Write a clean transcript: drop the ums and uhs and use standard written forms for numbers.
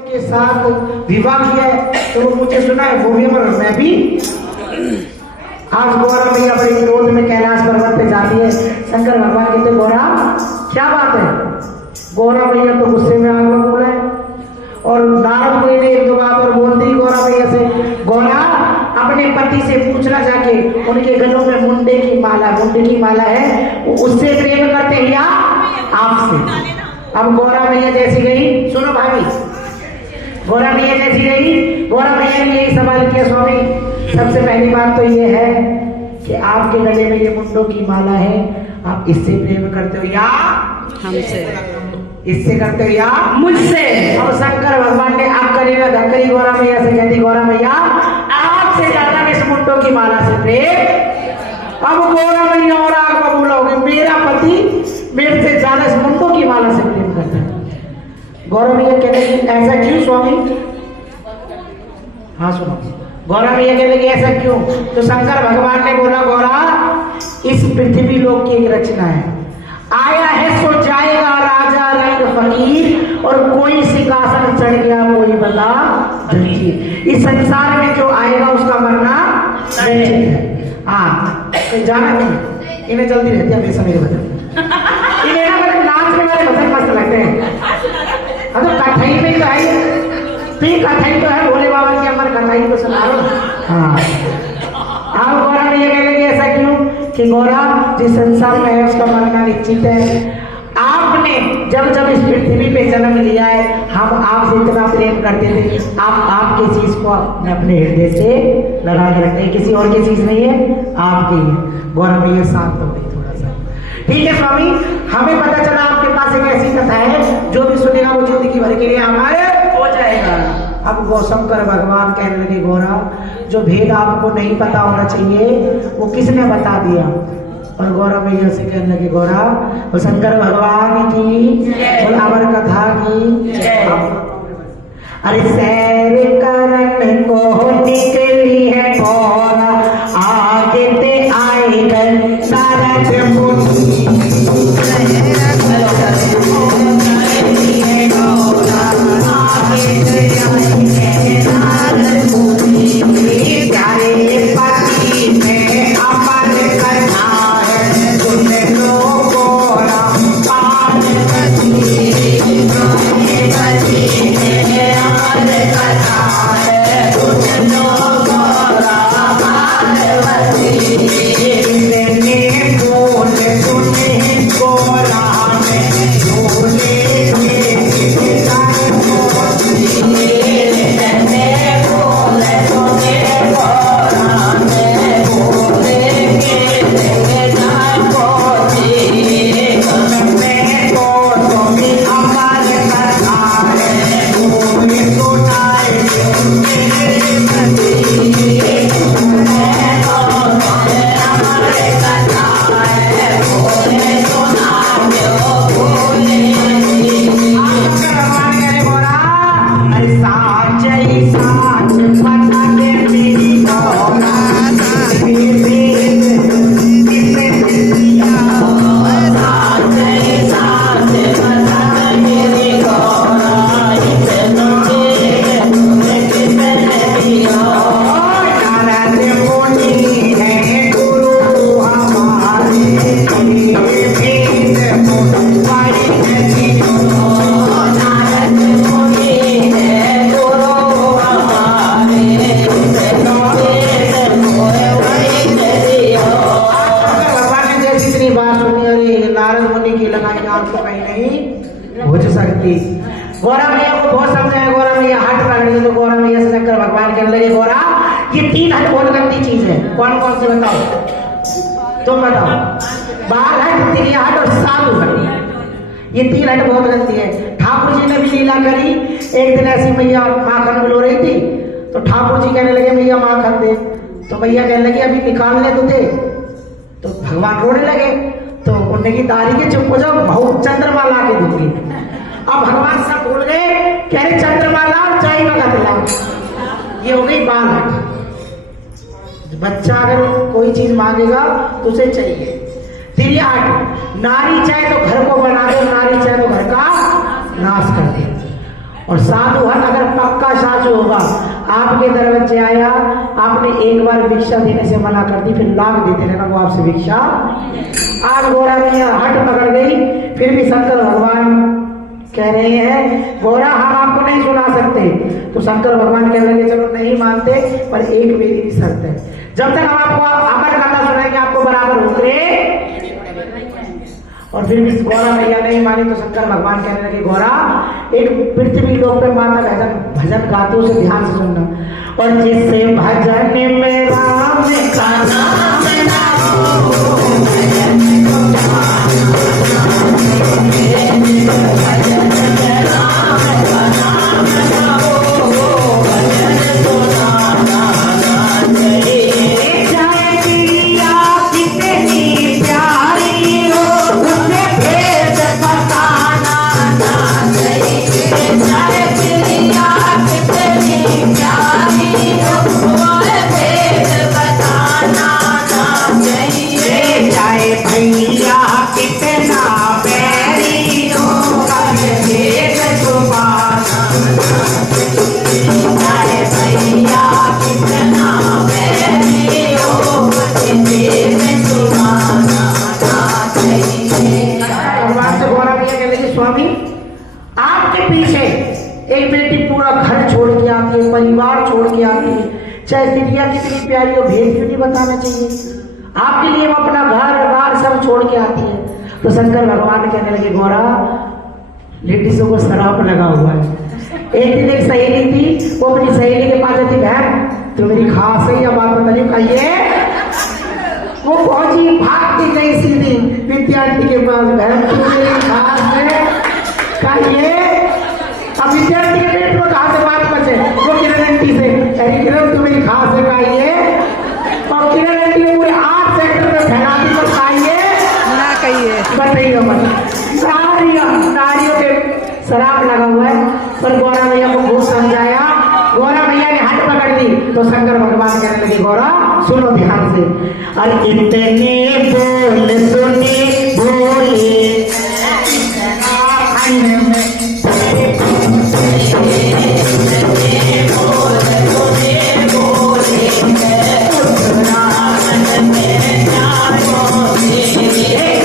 के साथ विवाह किया है तो वो मुझे सुना है, वो भी मैं भी। आज गौरा मैया बड़ी क्रोध में कैलाश पर्वत पे जाती है। शंकर भगवान कहते गौरा क्या बात है? गौरा मैया तो गुस्से में आग बबूला है। और नारद मुनि ने एक दो बात और बोल दी गौरा मैया से, गौरा अपने पति से पूछना जाके उनके गलों में मुंडे की माला है, उससे प्रेम करते हैं या आपसे? अब गौरा मैया जैसी गई, सुनो भाभी, गौरा मैया जैसी गई, गौरा मैया ने यही सवाल किया, स्वामी सबसे पहली बात तो ये है कि आपके गले में ये मुंडों की माला है, आप इससे प्रेम करते हो या हमसे? इससे करते हो या मुझसे? और शंकर भगवान ने आग करी में धक्करी गौरा मैया से कहती, गौरा मैया आपसे ज्यादा इस मुंडों की माला से प्रेम। अब गौरा मैया और आग बबूला हो गई, मेरा पति मेरे से ज्यादा इस मुंडों की माला से प्रेम करता है। गौरा मैया कहते कि ऐसा क्यों स्वामी? हाँ सुनो, गौरा मैया कहते कि ऐसा क्यों? तो शंकर भगवान ने बोला, गौरा इस पृथ्वी लोक की एक रचना है, आया है सो जाएगा, राजा रंग फकीर, और कोई सिंहासन चढ़ गया कोई बता जंजीर। इस संसार में जो आएगा उसका मरना निश्चित है। हाँ जाना नहीं, इन्हें जल्दी रहती है हमेशा मेरे भजन, इन्हें ना मेरे नाचने वाले भजन मस्त लगते हैं। अब तो कथाई में तो है, तो ये कथाई तो है भोले बाबा की, हमारे कथाई को सुना लो। हाँ आप गौरा मैया कह लेंगे ऐसा क्यों कि गौरा जिस संसार में है उसका मरना निश्चित है। आपने जब जब इस पृथ्वी पे जन्म लिया है, हम आपसे इतना प्रेम करते थे, आप आपकी चीज को अपने हृदय से लगा के रखते हैं, किसी और की चीज नहीं है, आपकी है। गौरा मैया शांत हो गई थोड़ा सा। ठीक है स्वामी, हमें पता चला आपके पास एक ऐसी कथा है जो भी सुनेगा वो जिंदगी भर के लिए हमारे हो जाएगा। अब गौशंकर भगवान कहने लगे, गौरा जो भेद आपको नहीं पता होना चाहिए वो किसने बता दिया? और गौरा मैया से कहने लगे, गौरा वो शंकर भगवान की और अमर कथा की। अरे सैर करन को निकली है गौरा, आगे ते आएगा सारथ मुनि। गौरा मैया को बहुत समझाया, गौरा मैया हट पकड़ी तो गौरा मैया से शंकर भगवान कहने लगे, गौरा ये तीन हट बहुत गंदी चीज है। कौन कौन से बताओ? तुम बताओ। बाल हट, तिरिया हट और साधु हट, ये तीन हट बहुत गंदी है। ठाकुर जी ने भी लीला करी। एक दिन ऐसी मैया माखन मिलो रही थी तो ठाकुर जी कहने लगे मैया माखन दे, तो मैया कहने लगी अभी निकालने तो दे। तो भगवान रोने लगे, तो उन्होंने की दारी के चुप हो जाओ, बहुत चंद्रमा ला के दूंगी। अब भगवान सब भूल गए, कह रहे चंद्रमाला और चाय का गदला, ये हो गई बाल हट। बच्चा अगर कोई चीज मांगेगा तो उसे चाहिए। तिरिया हट, नारी चाहे तो घर को बना दे, नारी चाहे तो घर का नाश कर दे। और साधु हर अगर पक्का साधु होगा, आपके दरवाजे आया, आपने एक बार भिक्षा देने से मना कर दी, फिर लाख देते रहना, वो आपसे भिक्षा। आज गोरा मैया हट पकड़ गई, फिर भी शंकर भगवान कह रहे हैं गोरा हम आपको नहीं सुना सकते। तो शंकर भगवान कह रहे हैं चलो नहीं मानते, पर एक मेरी शर्त है, जब तक हम आपको अमर कथा सुनाएंगे आपको बराबर उतरे। और फिर भी गौरा मैया नहीं मानी तो शंकर भगवान कहने लगे गौरा एक पृथ्वी लोक पे माता भजन गाते उसे ध्यान से सुनना। और जिससे भजन में राम का नाम ना हो, परिवार छोड़ के आती है, चाहे तिरिया कितनी प्यारी हो, भेद क्यों नहीं बताना चाहिए आपके लिए, वो अपना घर बार सब छोड़ के आती है। तो शंकर भगवान कहने लगे गौरा लेडीजों को शराब लगा हुआ है। एक दिन एक सहेली थी, वो अपनी सहेली के पास जाती, बहन तो मेरी खास है या बात बता रही कहिए। वो पहुंची भाग के गई सीधी विद्यार्थी के पास, बहन तो मेरी खास है कहिए। अब विद्यार्थी के पेट में कहां से बात बचे, वो किरण आंटी से कही किरण तू मेरी खास है कहिए। और किरण आंटी ने पूरे 8 सेक्टर में फैला दी तो कहिए ना कहिए बताइए मत। नारियों के शराब लगा हुआ है, पर गौरा मैया को खूब समझाया, गौरा मैया ने हाथ पकड़ दी। तो शंकर भगवान कहने लगे गौरा सुनो ध्यान से, और इतने बोल सुने बोले Yeah.